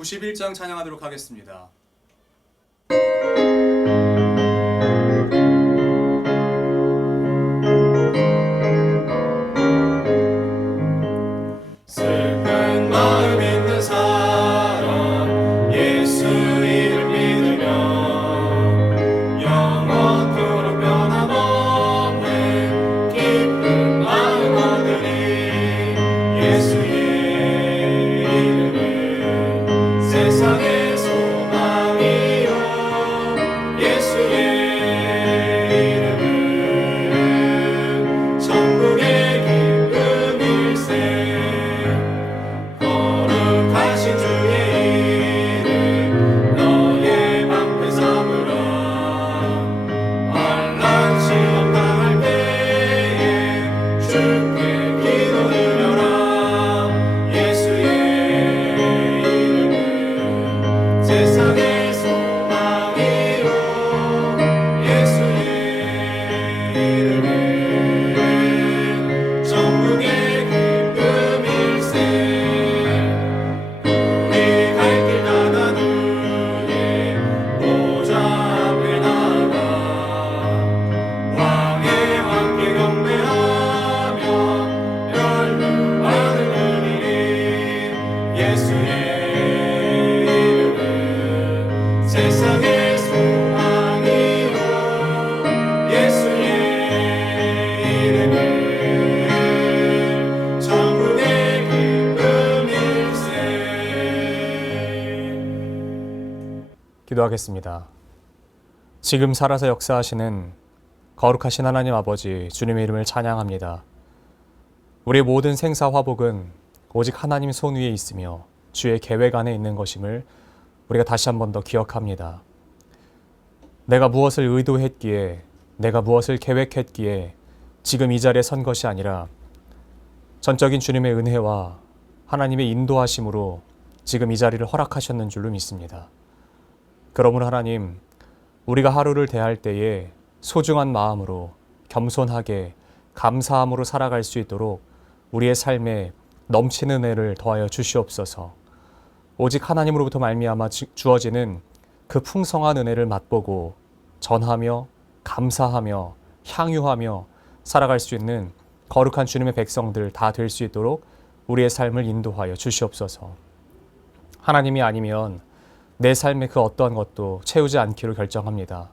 91장 찬양하도록 하겠습니다. 슬픈 마음 있는 사람 예수 이름 믿으며 영원토록 변함없는 기쁜 마음 얻으리. 예수의 이름은 세상의 소망이요 예수의 이름은 천국의 기쁨일세. 거룩하신 주의 이름 너의 방패 삼으라. 환난 시험 당할 때에 주께 기도 드려라. 예수의 이름은 세상의 소망이요 예수의 이름은 천국의 기쁨일세. 우리 갈 길 나간 후에 보좌 앞에 나가 왕의 함께 경배하며 멸류관을 드리리. 예수의 이름은 세상의 소망이요 예수의 이름은 천국의 기쁨일세. 기도하겠습니다. 지금 살아서 역사하시는 거룩하신 하나님 아버지 주님의 이름을 찬양합니다. 우리의 모든 생사 화복은 오직 하나님 손 위에 있으며 주의 계획 안에 있는 것임을 우리가 다시 한 번 더 기억합니다. 내가 무엇을 의도했기에, 내가 무엇을 계획했기에 지금 이 자리에 선 것이 아니라 전적인 주님의 은혜와 하나님의 인도하심으로 지금 이 자리를 허락하셨는 줄로 믿습니다. 그러므로 하나님, 우리가 하루를 대할 때에 소중한 마음으로 겸손하게 감사함으로 살아갈 수 있도록 우리의 삶에 넘치는 은혜를 더하여 주시옵소서. 오직 하나님으로부터 말미암아 주어지는 그 풍성한 은혜를 맛보고 전하며 감사하며 향유하며 살아갈 수 있는 거룩한 주님의 백성들 다 될 수 있도록 우리의 삶을 인도하여 주시옵소서. 하나님이 아니면 내 삶의 그 어떠한 것도 채우지 않기로 결정합니다.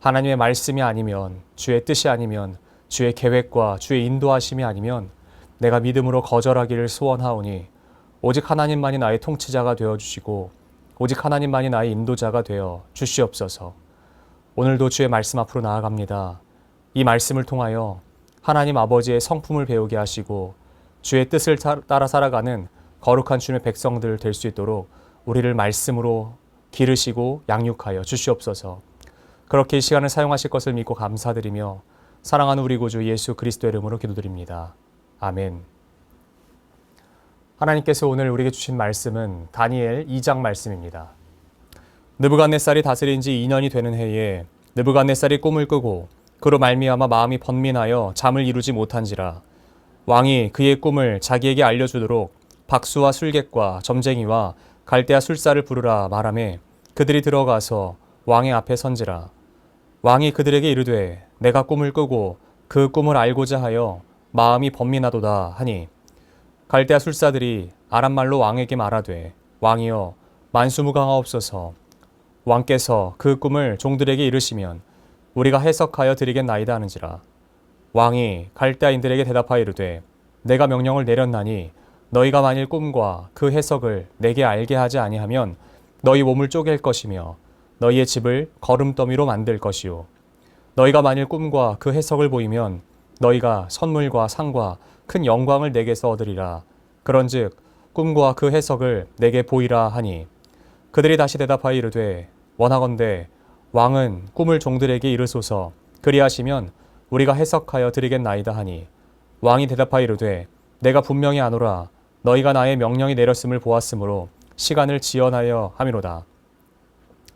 하나님의 말씀이 아니면, 주의 뜻이 아니면, 주의 계획과 주의 인도하심이 아니면 내가 믿음으로 거절하기를 소원하오니 오직 하나님만이 나의 통치자가 되어주시고 오직 하나님만이 나의 인도자가 되어 주시옵소서. 오늘도 주의 말씀 앞으로 나아갑니다. 이 말씀을 통하여 하나님 아버지의 성품을 배우게 하시고 주의 뜻을 따라 살아가는 거룩한 주님의 백성들 될 수 있도록 우리를 말씀으로 기르시고 양육하여 주시옵소서. 그렇게 이 시간을 사용하실 것을 믿고 감사드리며 사랑하는 우리 구주 예수 그리스도의 이름으로 기도드립니다. 아멘. 하나님께서 오늘 우리에게 주신 말씀은 다니엘 2장 말씀입니다. 느부갓네살이 다스린 지 2년이 되는 해에 느부갓네살이 꿈을 꾸고 그로 말미암아 마음이 번민하여 잠을 이루지 못한지라. 왕이 그의 꿈을 자기에게 알려주도록 박수와 술객과 점쟁이와 갈대아 술사를 부르라 말하매 그들이 들어가서 왕의 앞에 선지라. 왕이 그들에게 이르되 내가 꿈을 꾸고 그 꿈을 알고자 하여 마음이 번민하도다 하니 갈대아 술사들이 아람말로 왕에게 말하되 왕이여 만수무강하옵소서. 왕께서 그 꿈을 종들에게 이르시면 우리가 해석하여 드리겠나이다 하는지라. 왕이 갈대아인들에게 대답하여 이르되 내가 명령을 내렸나니 너희가 만일 꿈과 그 해석을 내게 알게 하지 아니하면 너희 몸을 쪼갤 것이며 너희의 집을 거름더미로 만들 것이요. 너희가 만일 꿈과 그 해석을 보이면 너희가 선물과 상과 큰 영광을 내게서 얻으리라. 그런즉 꿈과 그 해석을 내게 보이라 하니 그들이 다시 대답하여 이르되 원하건대 왕은 꿈을 종들에게 이르소서. 그리하시면 우리가 해석하여 드리겠나이다 하니 왕이 대답하여 이르되 내가 분명히 아노라. 너희가 나의 명령이 내렸음을 보았으므로 시간을 지연하여 함이로다.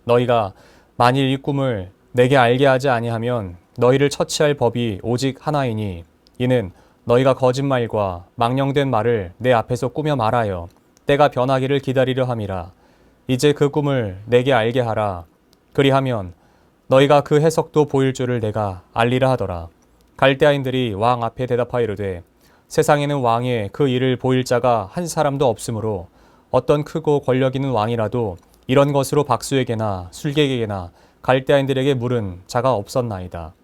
너희가 만일 이 꿈을 내게 알게 하지 아니하면 너희를 처치할 법이 오직 하나이니 이는 너희가 거짓말과 망령된 말을 내 앞에서 꾸며 말하여 때가 변하기를 기다리려 함이라. 이제 그 꿈을 내게 알게 하라. 그리하면 너희가 그 해석도 보일 줄을 내가 알리라 하더라. 갈대아인들이 왕 앞에 대답하여 이르되 세상에는 왕의 그 일을 보일 자가 한 사람도 없으므로 어떤 크고 권력 있는 왕이라도 이런 것으로 박수에게나 술객에게나 갈대아인들에게 물은 자가 없었나이다.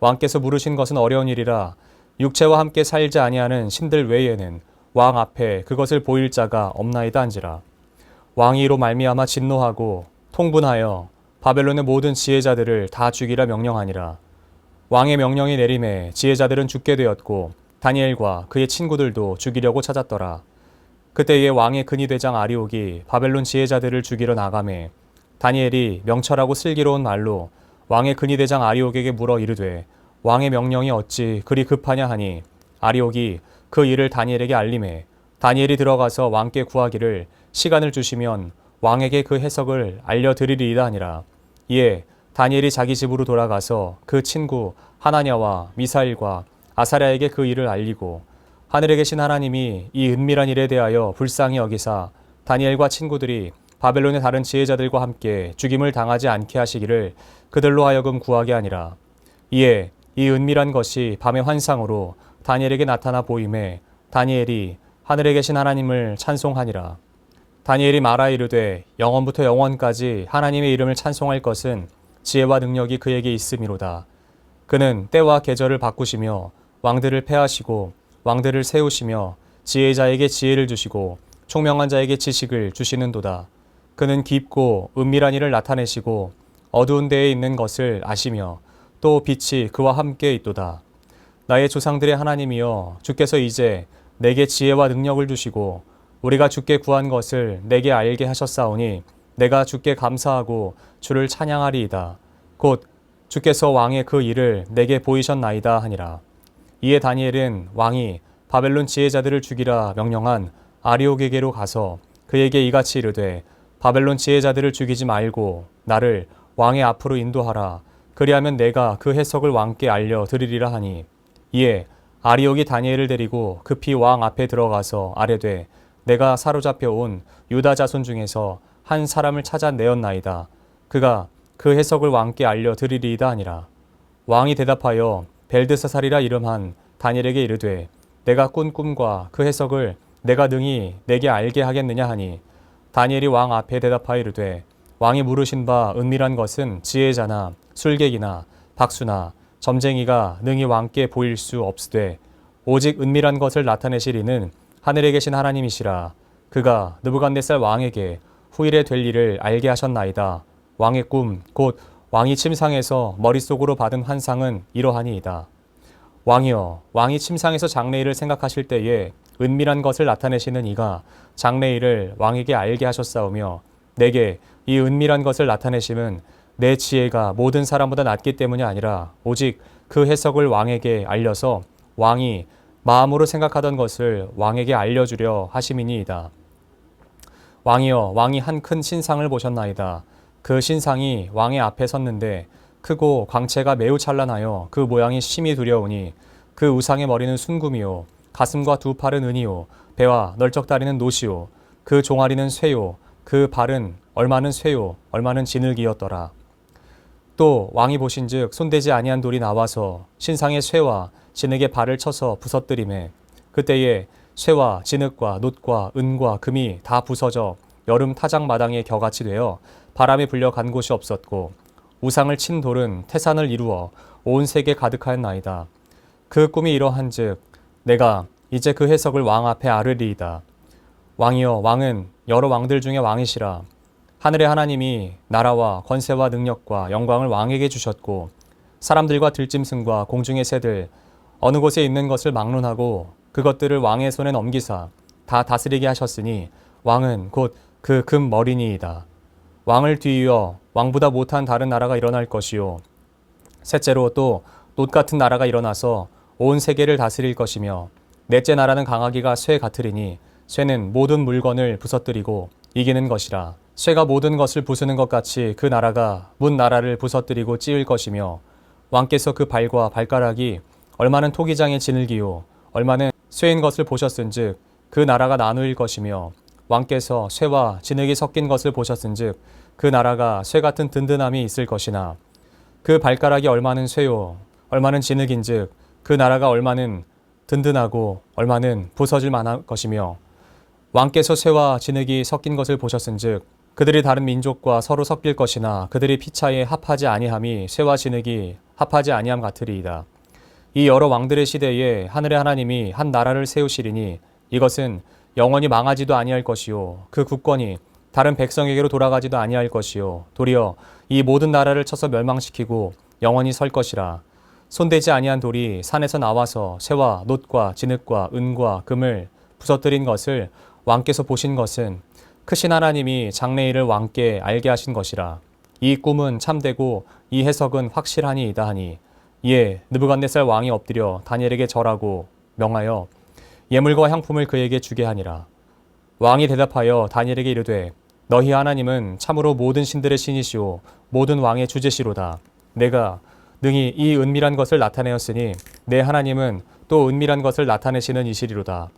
왕께서 물으신 것은 어려운 일이라 육체와 함께 살지 아니하는 신들 외에는 왕 앞에 그것을 보일 자가 없나이다 한지라. 왕이 이로 말미암아 진노하고 통분하여 바벨론의 모든 지혜자들을 다 죽이라 명령하니라. 왕의 명령이 내림에 지혜자들은 죽게 되었고 다니엘과 그의 친구들도 죽이려고 찾았더라. 그때에 왕의 근위대장 아리옥이 바벨론 지혜자들을 죽이러 나가매 다니엘이 명철하고 슬기로운 말로 왕의 근위대장 아리옥에게 물어 이르되 왕의 명령이 어찌 그리 급하냐 하니 아리옥이 그 일을 다니엘에게 알림해 다니엘이 들어가서 왕께 구하기를 시간을 주시면 왕에게 그 해석을 알려드리리이다 하니라. 이에 다니엘이 자기 집으로 돌아가서 그 친구 하나냐와 미사일과 아사랴에게 그 일을 알리고 하늘에 계신 하나님이 이 은밀한 일에 대하여 불쌍히 여기사 다니엘과 친구들이 바벨론의 다른 지혜자들과 함께 죽임을 당하지 않게 하시기를 그들로 하여금 구하게 하니라. 이에 이 은밀한 것이 밤의 환상으로 다니엘에게 나타나 보임에 다니엘이 하늘에 계신 하나님을 찬송하니라. 다니엘이 말하 이르되 영원부터 영원까지 하나님의 이름을 찬송할 것은 지혜와 능력이 그에게 있음이로다. 그는 때와 계절을 바꾸시며 왕들을 패하시고 왕들을 세우시며 지혜자에게 지혜를 주시고 총명한 자에게 지식을 주시는도다. 그는 깊고 은밀한 일을 나타내시고 어두운 데에 있는 것을 아시며 또 빛이 그와 함께 있도다. 나의 조상들의 하나님이여 주께서 이제 내게 지혜와 능력을 주시고 우리가 주께 구한 것을 내게 알게 하셨사오니 내가 주께 감사하고 주를 찬양하리이다. 곧 주께서 왕의 그 일을 내게 보이셨나이다 하니라. 이에 다니엘은 왕이 바벨론 지혜자들을 죽이라 명령한 아리옥에게로 가서 그에게 이같이 이르되 바벨론 지혜자들을 죽이지 말고 나를 왕의 앞으로 인도하라. 그리하면 내가 그 해석을 왕께 알려드리리라 하니 이에 아리옥이 다니엘을 데리고 급히 왕 앞에 들어가서 아뢰되 내가 사로잡혀 온 유다 자손 중에서 한 사람을 찾아내었나이다. 그가 그 해석을 왕께 알려드리리이다 하니라. 왕이 대답하여 벨드사살이라 이름한 다니엘에게 이르되 내가 꾼 꿈과 그 해석을 내가 능히 내게 알게 하겠느냐 하니 다니엘이 왕 앞에 대답하여 이르되 왕이 물으신 바 은밀한 것은 지혜자나 술객이나 박수나 점쟁이가 능히 왕께 보일 수 없으되 오직 은밀한 것을 나타내실 이는 하늘에 계신 하나님이시라. 그가 느부갓네살 왕에게 후일에 될 일을 알게 하셨나이다. 왕의 꿈 곧 왕이 침상에서 머릿속으로 받은 환상은 이러하니이다. 왕이여 왕이 침상에서 장래일을 생각하실 때에 은밀한 것을 나타내시는 이가 장래일을 왕에게 알게 하셨사오며 내게 이 은밀한 것을 나타내심은 내 지혜가 모든 사람보다 낮기 때문이 아니라 오직 그 해석을 왕에게 알려서 왕이 마음으로 생각하던 것을 왕에게 알려주려 하심이니이다. 왕이여 왕이 한 큰 신상을 보셨나이다. 그 신상이 왕의 앞에 섰는데 크고 광채가 매우 찬란하여 그 모양이 심히 두려우니 그 우상의 머리는 순금이요 가슴과 두 팔은 은이요 배와 널쩍다리는 노시요 그 종아리는 쇠요 그 발은 얼마는 쇠요 얼마는 진흙이었더라. 또 왕이 보신즉 손대지 아니한 돌이 나와서 신상의 쇠와 진흙의 발을 쳐서 부서뜨리매 그때에 쇠와 진흙과 놋과 은과 금이 다 부서져 여름 타작 마당에 겨같이 되어 바람에 불려 간 곳이 없었고 우상을 친 돌은 태산을 이루어 온 세계 가득하였나이다. 그 꿈이 이러한즉 내가 이제 그 해석을 왕 앞에 아뢰리이다. 왕이여 왕은 여러 왕들 중에 왕이시라. 하늘의 하나님이 나라와 권세와 능력과 영광을 왕에게 주셨고 사람들과 들짐승과 공중의 새들 어느 곳에 있는 것을 막론하고 그것들을 왕의 손에 넘기사 다 다스리게 하셨으니 왕은 곧 그 금머리니이다. 왕을 뒤이어 왕보다 못한 다른 나라가 일어날 것이요 셋째로 또 놋 같은 나라가 일어나서 온 세계를 다스릴 것이며 넷째 나라는 강하기가 쇠 같으리니 쇠는 모든 물건을 부서뜨리고 이기는 것이라. 쇠가 모든 것을 부수는 것 같이 그 나라가 문 나라를 부서뜨리고 찌을 것이며 왕께서 그 발과 발가락이 얼마는 토기장의 진흙이요 얼마는 쇠인 것을 보셨은즉 그 나라가 나누일 것이며 왕께서 쇠와 진흙이 섞인 것을 보셨은즉 그 나라가 쇠 같은 든든함이 있을 것이나 그 발가락이 얼마는 쇠요 얼마는 진흙인즉 그 나라가 얼마는 든든하고 얼마는 부서질 만한 것이며 왕께서 쇠와 진흙이 섞인 것을 보셨은즉 그들이 다른 민족과 서로 섞일 것이나 그들이 피차에 합하지 아니함이 쇠와 진흙이 합하지 아니함 같으리이다. 이 여러 왕들의 시대에 하늘의 하나님이 한 나라를 세우시리니 이것은 영원히 망하지도 아니할 것이요 그 국권이 다른 백성에게로 돌아가지도 아니할 것이요 도리어 이 모든 나라를 쳐서 멸망시키고 영원히 설 것이라. 손대지 아니한 돌이 산에서 나와서 쇠와 놋과 진흙과 은과 금을 부서뜨린 것을 왕께서 보신 것은 크신 하나님이 장래일을 왕께 알게 하신 것이라. 이 꿈은 참되고 이 해석은 확실하니이다 하니 이에 느부갓네살 왕이 엎드려 다니엘에게 절하고 명하여 예물과 향품을 그에게 주게 하니라. 왕이 대답하여 다니엘에게 이르되 너희 하나님은 참으로 모든 신들의 신이시오 모든 왕의 주제시로다. 내가 능히 이 은밀한 것을 나타내었으니 내 하나님은 또 은밀한 것을 나타내시는 이시리로다.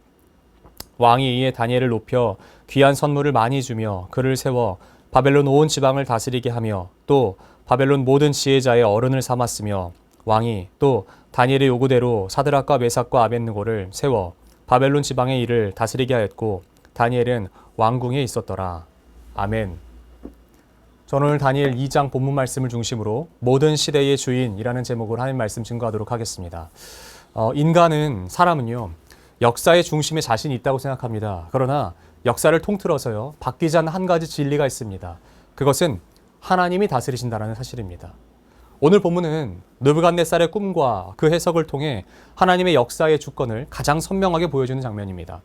왕이 이에 다니엘을 높여 귀한 선물을 많이 주며 그를 세워 바벨론 온 지방을 다스리게 하며 또 바벨론 모든 지혜자의 어른을 삼았으며 왕이 또 다니엘의 요구대로 사드락과 메삭과 아벳느고를 세워 바벨론 지방의 일을 다스리게 하였고 다니엘은 왕궁에 있었더라. 아멘. 저는 오늘 다니엘 2장 본문 말씀을 중심으로 모든 시대의 주인이라는 제목으로 하나님 말씀 증거하도록 하겠습니다. 사람은요 역사의 중심에 자신이 있다고 생각합니다. 그러나 역사를 통틀어서요 바뀌지 않는 한 가지 진리가 있습니다. 그것은 하나님이 다스리신다는 사실입니다. 오늘 본문은 느부갓네살의 꿈과 그 해석을 통해 하나님의 역사의 주권을 가장 선명하게 보여주는 장면입니다.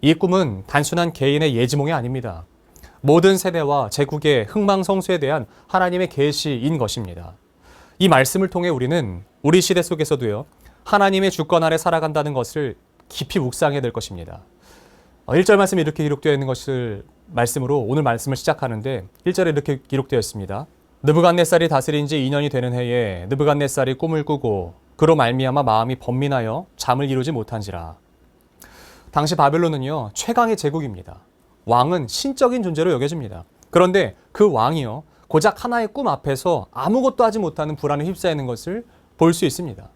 이 꿈은 단순한 개인의 예지몽이 아닙니다. 모든 세대와 제국의 흥망성쇠에 대한 하나님의 계시인 것입니다. 이 말씀을 통해 우리는 우리 시대 속에서도요 하나님의 주권 아래 살아간다는 것을 깊이 묵상해야 될 것입니다. 1절 말씀이 이렇게 기록되어 있는 것을 말씀으로 오늘 말씀을 시작하는데 1절에 이렇게 기록되어 있습니다. 느부갓네살이 다스린 지 2년이 되는 해에 느부갓네살이 꿈을 꾸고 그로 말미암아 마음이 번민하여 잠을 이루지 못한지라. 당시 바벨론은요 최강의 제국입니다. 왕은 신적인 존재로 여겨집니다. 그런데 그 왕이요 고작 하나의 꿈 앞에서 아무것도 하지 못하는 불안에 휩싸여 있는 것을 볼 수 있습니다.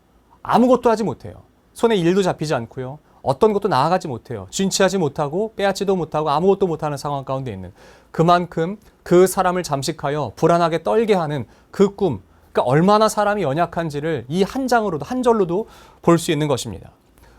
아무것도 하지 못해요. 손에 일도 잡히지 않고요. 어떤 것도 나아가지 못해요. 진취하지 못하고 빼앗지도 못하고 아무것도 못하는 상황 가운데 있는 그만큼 그 사람을 잠식하여 불안하게 떨게 하는 그 꿈, 그러니까 얼마나 사람이 연약한지를 이 한 장으로도 한 절로도 볼 수 있는 것입니다.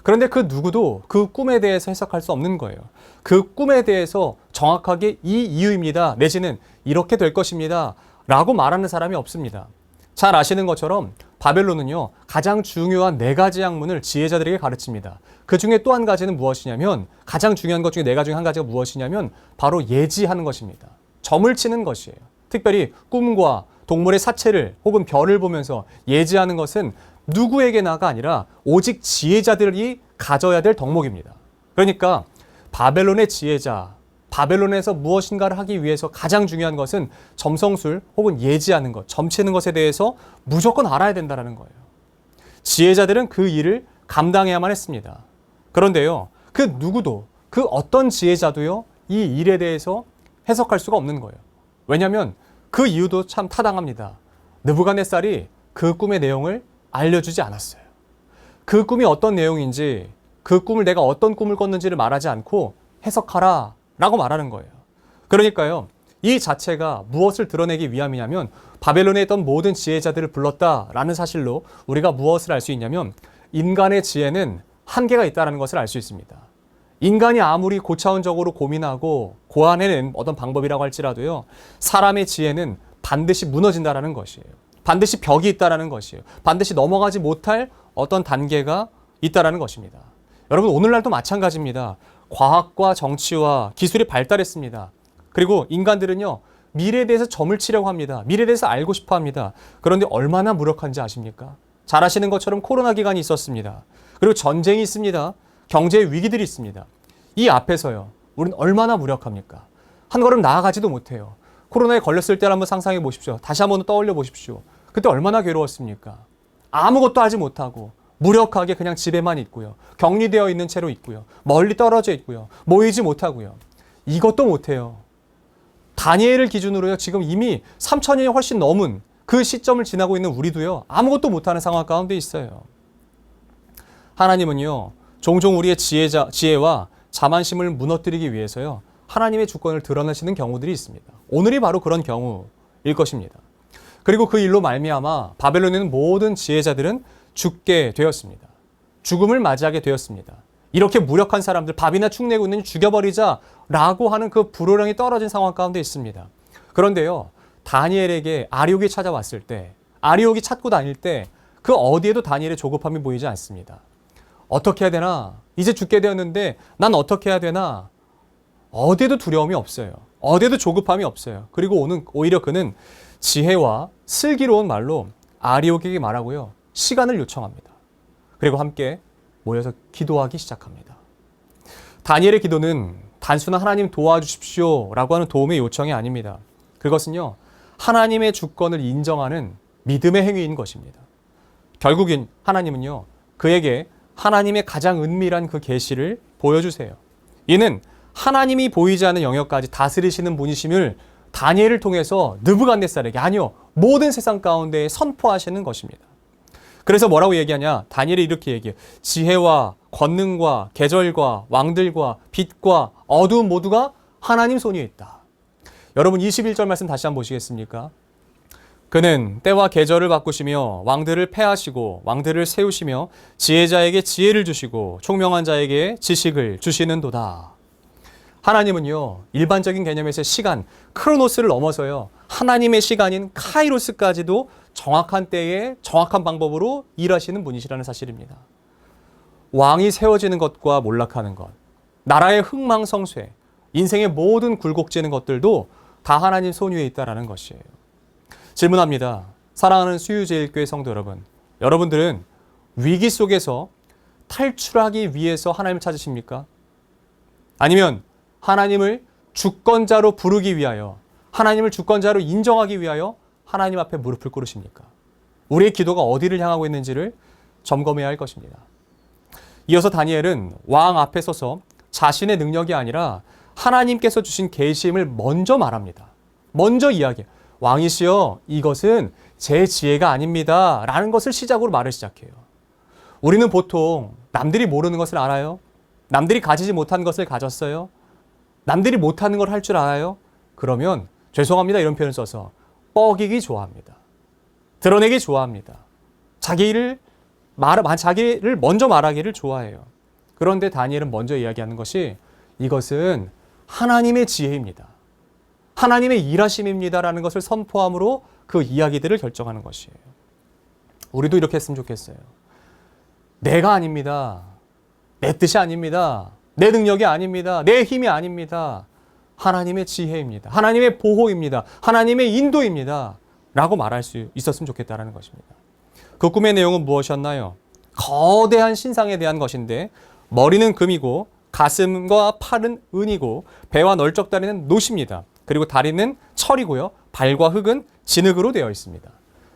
그런데 그 누구도 그 꿈에 대해서 해석할 수 없는 거예요. 그 꿈에 대해서 정확하게 이 이유입니다. 내지는 이렇게 될 것입니다. 라고 말하는 사람이 없습니다. 잘 아시는 것처럼 바벨론은요 가장 중요한 4가지 학문을 지혜자들에게 가르칩니다. 그 중에 또 한 가지는 무엇이냐면 가장 중요한 것 중에 4가지 중에 한 가지가 무엇이냐면 바로 예지하는 것입니다. 점을 치는 것이에요. 특별히 꿈과 동물의 사체를 혹은 별을 보면서 예지하는 것은 누구에게나가 아니라 오직 지혜자들이 가져야 될 덕목입니다. 그러니까 바벨론의 지혜자, 바벨론에서 무엇인가를 하기 위해서 가장 중요한 것은 점성술 혹은 예지하는 것, 점치는 것에 대해서 무조건 알아야 된다는 거예요. 지혜자들은 그 일을 감당해야만 했습니다. 그런데요, 그 누구도, 그 어떤 지혜자도요, 이 일에 대해서 해석할 수가 없는 거예요. 왜냐하면 그 이유도 참 타당합니다. 느부갓네살이 그 꿈의 내용을 알려주지 않았어요. 그 꿈이 어떤 내용인지, 그 꿈을 내가 어떤 꿈을 꿨는지를 말하지 않고 해석하라 라고 말하는 거예요. 그러니까요, 이 자체가 무엇을 드러내기 위함이냐면 바벨론에 있던 모든 지혜자들을 불렀다라는 사실로 우리가 무엇을 알 수 있냐면 인간의 지혜는 한계가 있다는 것을 알 수 있습니다. 인간이 아무리 고차원적으로 고민하고 고안해낸 어떤 방법이라고 할지라도요, 사람의 지혜는 반드시 무너진다는 것이에요. 반드시 벽이 있다는 것이에요. 반드시 넘어가지 못할 어떤 단계가 있다는 것입니다. 여러분, 오늘날도 마찬가지입니다. 과학과 정치와 기술이 발달했습니다. 그리고 인간들은요, 미래에 대해서 점을 치려고 합니다. 미래에 대해서 알고 싶어 합니다. 그런데 얼마나 무력한지 아십니까? 잘 아시는 것처럼 코로나 기간이 있었습니다. 그리고 전쟁이 있습니다. 경제의 위기들이 있습니다. 이 앞에서요, 우리는 얼마나 무력합니까? 한 걸음 나아가지도 못해요. 코로나에 걸렸을 때를 한번 상상해 보십시오. 다시 한번 떠올려 보십시오. 그때 얼마나 괴로웠습니까? 아무것도 하지 못하고 무력하게 그냥 집에만 있고요. 격리되어 있는 채로 있고요. 멀리 떨어져 있고요. 모이지 못하고요. 이것도 못해요. 다니엘을 기준으로요. 지금 이미 3,000년이 훨씬 넘은 그 시점을 지나고 있는 우리도요. 아무것도 못하는 상황 가운데 있어요. 하나님은요. 종종 우리의 지혜와 자만심을 무너뜨리기 위해서요. 하나님의 주권을 드러내시는 경우들이 있습니다. 오늘이 바로 그런 경우일 것입니다. 그리고 그 일로 말미암아 바벨론에 있는 모든 지혜자들은 죽게 되었습니다. 죽음을 맞이하게 되었습니다. 이렇게 무력한 사람들, 밥이나 축 내고 있는 죽여버리자라고 하는 그 불호령이 떨어진 상황 가운데 있습니다. 그런데요, 다니엘에게 아리옥이 찾아왔을 때, 아리옥이 찾고 다닐 때 그 어디에도 다니엘의 조급함이 보이지 않습니다. 어떻게 해야 되나? 이제 죽게 되었는데 난 어떻게 해야 되나? 어디에도 두려움이 없어요. 어디에도 조급함이 없어요. 그리고 오히려 그는 지혜와 슬기로운 말로 아리옥에게 말하고요. 시간을 요청합니다. 그리고 함께 모여서 기도하기 시작합니다. 다니엘의 기도는 단순한 하나님 도와주십시오 라고 하는 도움의 요청이 아닙니다. 그것은요. 하나님의 주권을 인정하는 믿음의 행위인 것입니다. 결국엔 하나님은요. 그에게 하나님의 가장 은밀한 그 계시를 보여주세요. 이는 하나님이 보이지 않는 영역까지 다스리시는 분이심을 다니엘을 통해서 느부갓네살에게 아니요. 모든 세상 가운데 선포하시는 것입니다. 그래서 뭐라고 얘기하냐? 다니엘이 이렇게 얘기해요. 지혜와 권능과 계절과 왕들과 빛과 어두움 모두가 하나님 손에 있다. 여러분 21절 말씀 다시 한번 보시겠습니까? 그는 때와 계절을 바꾸시며 왕들을 패하시고 왕들을 세우시며 지혜자에게 지혜를 주시고 총명한 자에게 지식을 주시는도다. 하나님은요. 일반적인 개념에서 시간, 크로노스를 넘어서요. 하나님의 시간인 카이로스까지도 정확한 때에 정확한 방법으로 일하시는 분이시라는 사실입니다. 왕이 세워지는 것과 몰락하는 것, 나라의 흥망성쇠, 인생의 모든 굴곡지는 것들도 다 하나님 손 위에 있다는 것이에요. 질문합니다. 사랑하는 수유제일교회 성도 여러분, 여러분들은 위기 속에서 탈출하기 위해서 하나님을 찾으십니까? 아니면 하나님을 주권자로 부르기 위하여, 하나님을 주권자로 인정하기 위하여 하나님 앞에 무릎을 꿇으십니까? 우리의 기도가 어디를 향하고 있는지를 점검해야 할 것입니다. 이어서 다니엘은 왕 앞에 서서 자신의 능력이 아니라 하나님께서 주신 계시임을 먼저 말합니다. 먼저 이야기해요. 왕이시여, 이것은 제 지혜가 아닙니다. 라는 것을 시작으로 말을 시작해요. 우리는 보통 남들이 모르는 것을 알아요. 남들이 가지지 못한 것을 가졌어요. 남들이 못하는 걸 할 줄 알아요. 그러면 죄송합니다. 이런 표현을 써서 뻐기기 좋아합니다. 드러내기 좋아합니다. 자기를 먼저 말하기를 좋아해요. 그런데 다니엘은 먼저 이야기하는 것이 이것은 하나님의 지혜입니다. 하나님의 일하심입니다라는 것을 선포함으로 그 이야기들을 결정하는 것이에요. 우리도 이렇게 했으면 좋겠어요. 내가 아닙니다. 내 뜻이 아닙니다. 내 능력이 아닙니다. 내 힘이 아닙니다. 하나님의 지혜입니다. 하나님의 보호입니다. 하나님의 인도입니다. 라고 말할 수 있었으면 좋겠다는 것입니다. 그 꿈의 내용은 무엇이었나요? 거대한 신상에 대한 것인데 머리는 금이고 가슴과 팔은 은이고 배와 널쩍다리는 노십니다. 그리고 다리는 철이고요. 발과 흙은 진흙으로 되어 있습니다.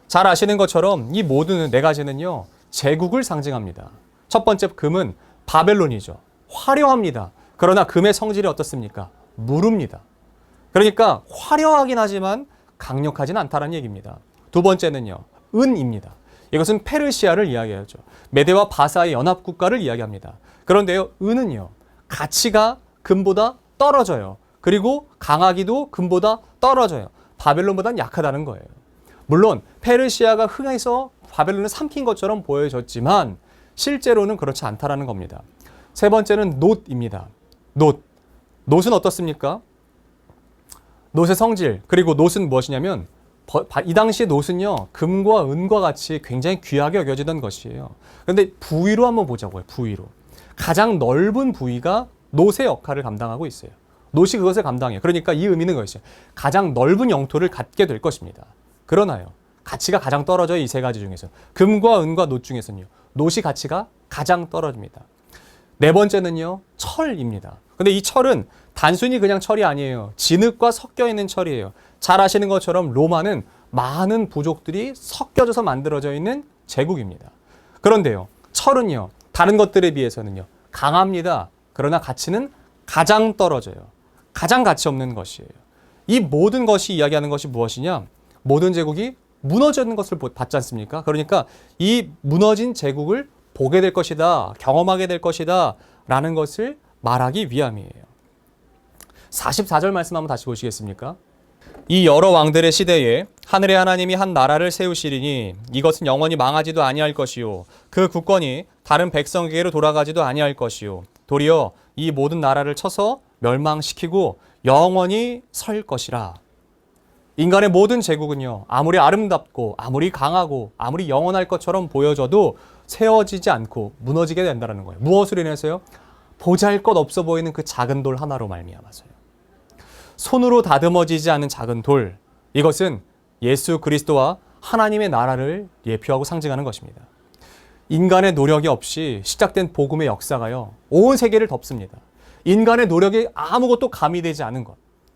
잘 아시는 것처럼 이 모든 네 가지는요. 제국을 상징합니다. 첫 번째 금은 바벨론이죠. 화려합니다. 그러나 금의 성질이 어떻습니까? 무릅니다. 그러니까 화려하긴 하지만 강력하진 않다는 얘기입니다. 두 번째는요. 은입니다. 이것은 페르시아를 이야기하죠. 메대와 바사의 연합국가를 이야기합니다. 그런데요. 은은요. 가치가 금보다 떨어져요. 그리고 강하기도 금보다 떨어져요. 바벨론보다는 약하다는 거예요. 물론 페르시아가 흥해서 바벨론을 삼킨 것처럼 보여졌지만 실제로는 그렇지 않다는 겁니다. 세 번째는 놋입니다. 놋은 어떻습니까? 놋의 성질, 그리고 놋은 무엇이냐면 이 당시의 놋은요. 금과 은과 같이 굉장히 귀하게 여겨지던 것이에요. 그런데 부위로 한번 보자고요. 부위로. 가장 넓은 부위가 놋의 역할을 감당하고 있어요. 놋이 그것을 감당해요. 그러니까 이 의미는 것이에요. 가장 넓은 영토를 갖게 될 것입니다. 그러나요. 가치가 가장 떨어져요. 이 세 가지 중에서. 금과 은과 놋 중에서는요. 놋이 가치가 가장 떨어집니다. 네 번째는요. 철입니다. 근데 이 철은 단순히 그냥 철이 아니에요. 진흙과 섞여 있는 철이에요. 잘 아시는 것처럼 로마는 많은 부족들이 섞여져서 만들어져 있는 제국입니다. 그런데요. 철은요. 다른 것들에 비해서는요. 강합니다. 그러나 가치는 가장 떨어져요. 가장 가치 없는 것이에요. 이 모든 것이 이야기하는 것이 무엇이냐? 모든 제국이 무너지는 것을 봤지 않습니까? 그러니까 이 무너진 제국을 보게 될 것이다, 경험하게 될 것이다 라는 것을 말하기 위함이에요. 44절 말씀 한번 다시 보시겠습니까? 이 여러 왕들의 시대에 하늘의 하나님이 한 나라를 세우시리니 이것은 영원히 망하지도 아니할 것이요 그 국권이 다른 백성에게로 돌아가지도 아니할 것이요 도리어 이 모든 나라를 쳐서 멸망시키고 영원히 설 것이라. 인간의 모든 제국은요, 아무리 아름답고 아무리 강하고 아무리 영원할 것처럼 보여져도 세워지지 않고 무너지게 된다는 거예요. 무엇으로 인해서요? 보잘것없어 보이는 그 작은 돌 하나로 말미암아서요. 손으로 다듬어지지 않은 작은 돌, 이것은 예수 그리스도와 하나님의 나라를 예표하고 상징하는 것입니다. 인간의 노력이 없이 시작된 복음의 역사가요, 온 세계를 덮습니다. 인간의 노력이 아무것도 가미되지 않은 것,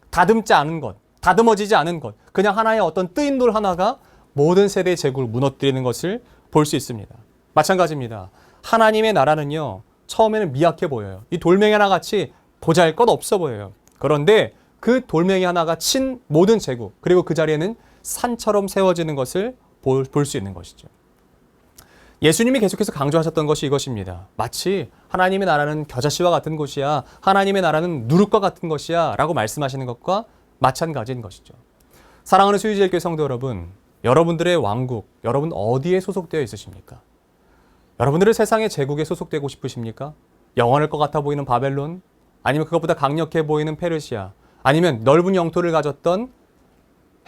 다듬지 않은 것, 다듬어지지 않은 것, 그냥 하나의 어떤 뜨인 돌 하나가 모든 세대의 제국을 무너뜨리는 것을 볼 수 있습니다. 마찬가지입니다. 하나님의 나라는요, 처음에는 미약해 보여요. 이 돌멩이 하나 같이 보잘것없어 보여요. 그런데 그 돌멩이 하나가 친 모든 제국, 그리고 그 자리에는 산처럼 세워지는 것을 볼 수 있는 것이죠. 예수님이 계속해서 강조하셨던 것이 이것입니다. 마치 하나님의 나라는 겨자씨와 같은 곳이야, 하나님의 나라는 누룩과 같은 것이야 라고 말씀하시는 것과 마찬가지인 것이죠. 사랑하는 수유지엘교회 성도 여러분, 여러분들의 왕국, 여러분 어디에 소속되어 있으십니까? 여러분들은 세상의 제국에 소속되고 싶으십니까? 영원할 것 같아 보이는 바벨론? 아니면 그것보다 강력해 보이는 페르시아? 아니면 넓은 영토를 가졌던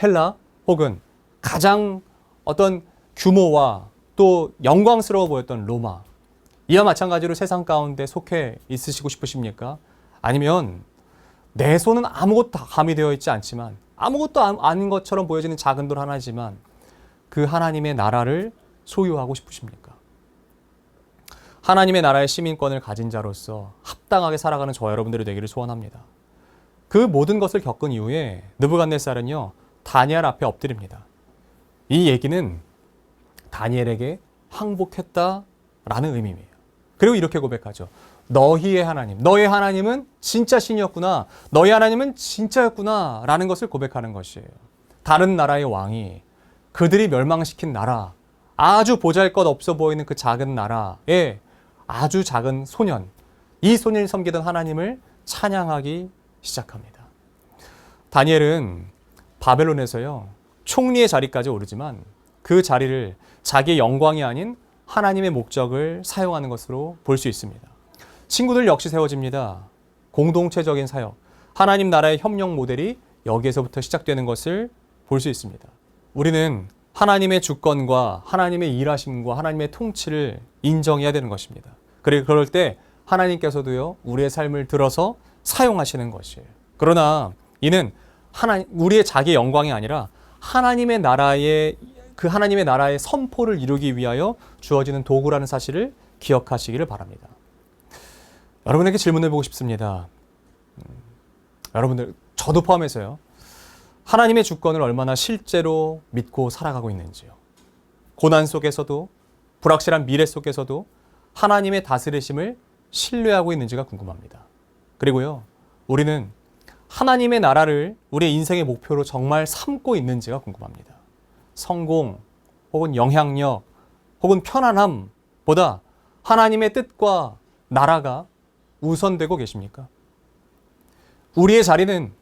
헬라? 혹은 가장 어떤 규모와 또 영광스러워 보였던 로마? 이와 마찬가지로 세상 가운데 속해 있으시고 싶으십니까? 아니면 내 손은 아무것도 가미되어 있지 않지만 아무것도 아닌 것처럼 보여지는 작은 돌 하나지만 그 하나님의 나라를 소유하고 싶으십니까? 하나님의 나라의 시민권을 가진 자로서 합당하게 살아가는 저와 여러분들이 되기를 소원합니다. 그 모든 것을 겪은 이후에 느부갓네살은요, 다니엘 앞에 엎드립니다. 이 얘기는 다니엘에게 항복했다라는 의미예요. 그리고 이렇게 고백하죠. 너희의 하나님, 너의 하나님은 진짜 신이었구나, 너의 하나님은 진짜였구나 라는 것을 고백하는 것이에요. 다른 나라의 왕이 그들이 멸망시킨 나라, 아주 보잘것없어 보이는 그 작은 나라에 아주 작은 소년, 이 소년이 섬기던 하나님을 찬양하기 시작합니다. 다니엘은 바벨론에서요, 총리의 자리까지 오르지만 그 자리를 자기의 영광이 아닌 하나님의 목적을 사용하는 것으로 볼 수 있습니다. 친구들 역시 세워집니다. 공동체적인 사역, 하나님 나라의 협력 모델이 여기에서부터 시작되는 것을 볼 수 있습니다. 우리는 하나님의 주권과 하나님의 일하심과 하나님의 통치를 인정해야 되는 것입니다. 그리고 그럴 때 하나님께서도요, 우리의 삶을 들어서 사용하시는 것이에요. 그러나 이는 우리의 자기 영광이 아니라 하나님의 나라의 선포를 이루기 위하여 주어지는 도구라는 사실을 기억하시기를 바랍니다. 여러분에게 질문을 보고 싶습니다. 여러분들, 저도 포함해서요, 하나님의 주권을 얼마나 실제로 믿고 살아가고 있는지요. 고난 속에서도, 불확실한 미래 속에서도 하나님의 다스리심을 신뢰하고 있는지가 궁금합니다. 그리고요, 우리는 하나님의 나라를 우리의 인생의 목표로 정말 삼고 있는지가 궁금합니다. 성공, 혹은 영향력, 혹은 편안함보다 하나님의 뜻과 나라가 우선되고 계십니까? 우리의 자리는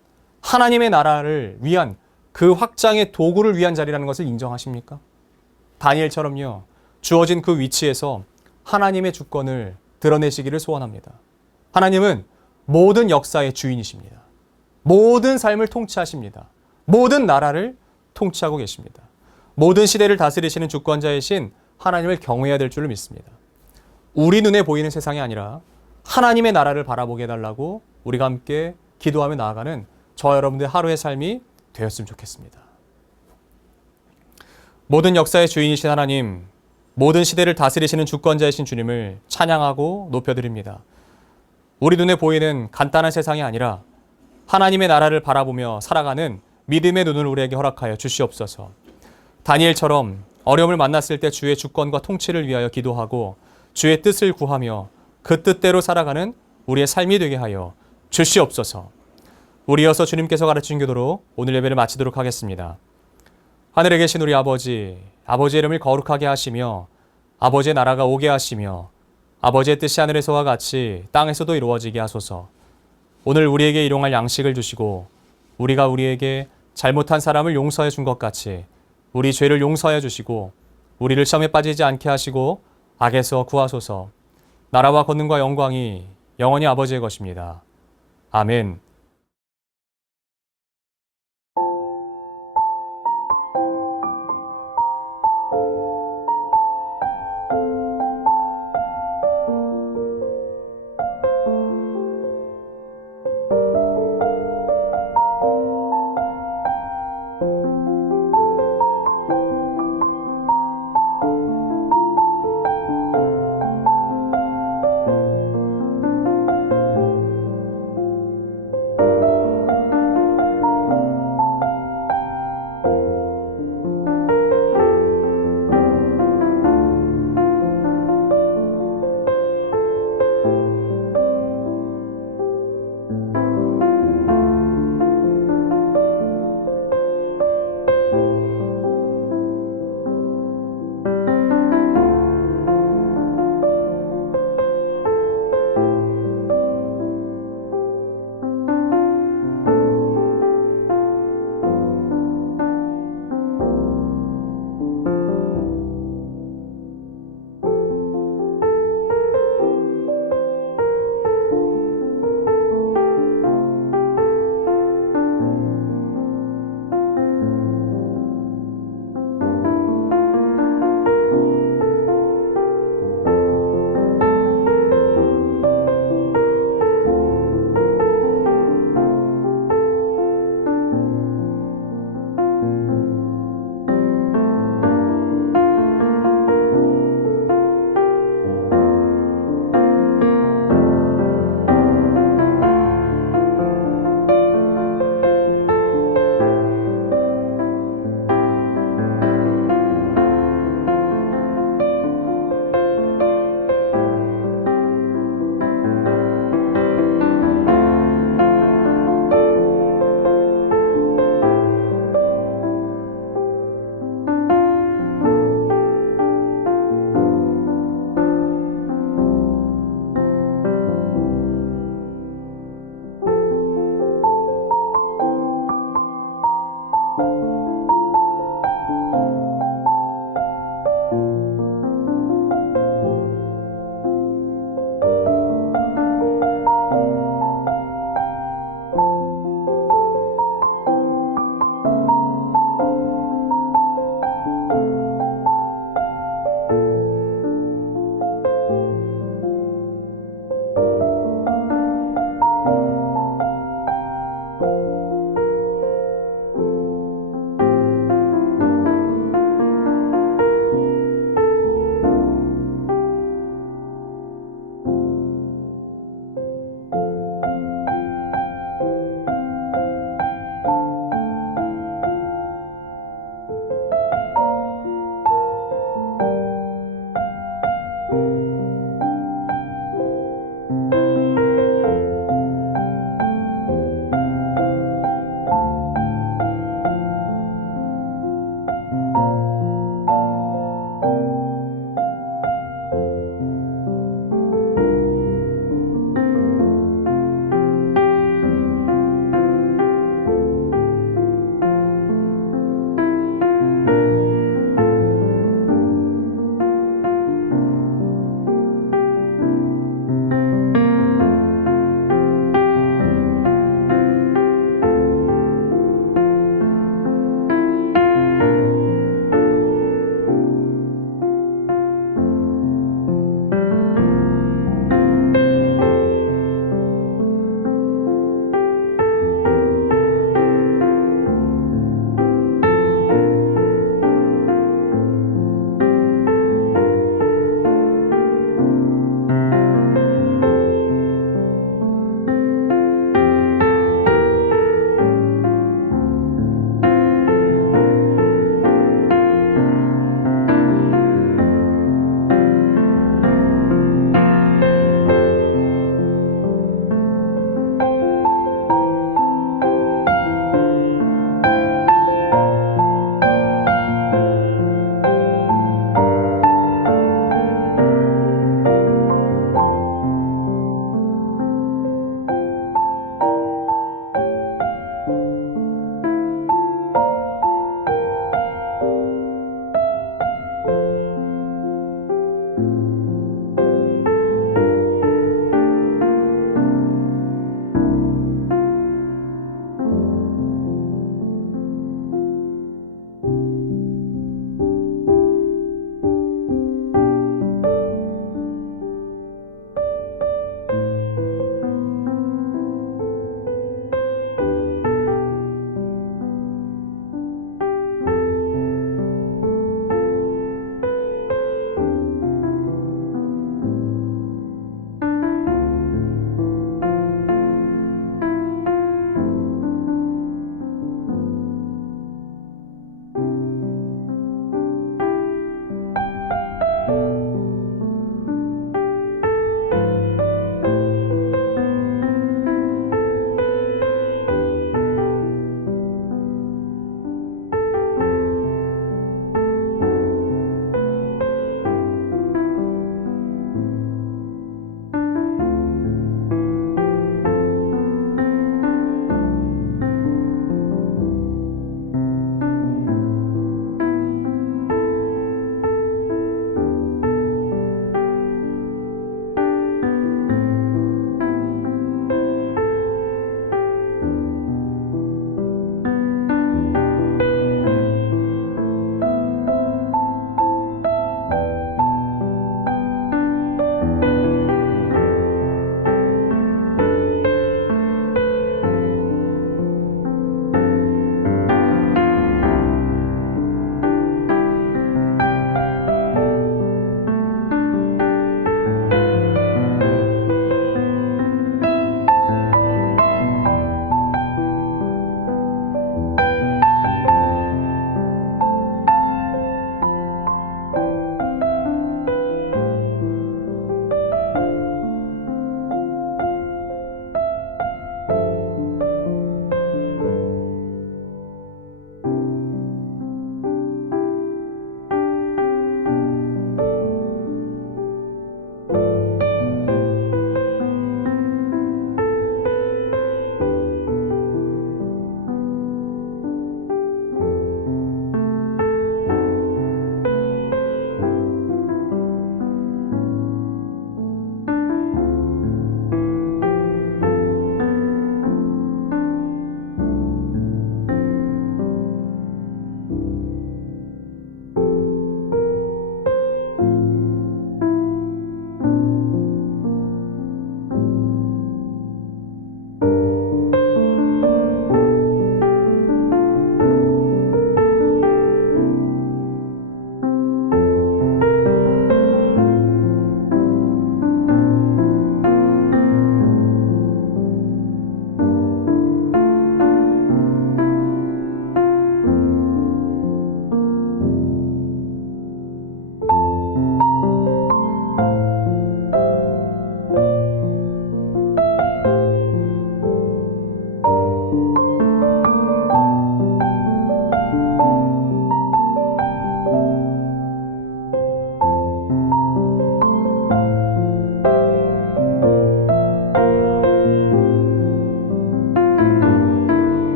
하나님의 나라를 위한 그 확장의 도구를 위한 자리라는 것을 인정하십니까? 다니엘처럼요, 주어진 그 위치에서 하나님의 주권을 드러내시기를 소원합니다. 하나님은 모든 역사의 주인이십니다. 모든 삶을 통치하십니다. 모든 나라를 통치하고 계십니다. 모든 시대를 다스리시는 주권자이신 하나님을 경외해야 될 줄을 믿습니다. 우리 눈에 보이는 세상이 아니라 하나님의 나라를 바라보게 해달라고 우리가 함께 기도하며 나아가는 저와 여러분들의 하루의 삶이 되었으면 좋겠습니다. 모든 역사의 주인이신 하나님, 모든 시대를 다스리시는 주권자이신 주님을 찬양하고 높여드립니다. 우리 눈에 보이는 간단한 세상이 아니라 하나님의 나라를 바라보며 살아가는 믿음의 눈을 우리에게 허락하여 주시옵소서. 다니엘처럼 어려움을 만났을 때 주의 주권과 통치를 위하여 기도하고 주의 뜻을 구하며 그 뜻대로 살아가는 우리의 삶이 되게 하여 주시옵소서. 우리 이어서 주님께서 가르친 교도로 오늘 예배를 마치도록 하겠습니다. 하늘에 계신 우리 아버지, 아버지의 이름을 거룩하게 하시며 아버지의 나라가 오게 하시며 아버지의 뜻이 하늘에서와 같이 땅에서도 이루어지게 하소서. 오늘 우리에게 일용할 양식을 주시고 우리가 우리에게 잘못한 사람을 용서해 준 것 같이 우리 죄를 용서해 주시고 우리를 시험에 빠지지 않게 하시고 악에서 구하소서. 나라와 권능과 영광이 영원히 아버지의 것입니다. 아멘.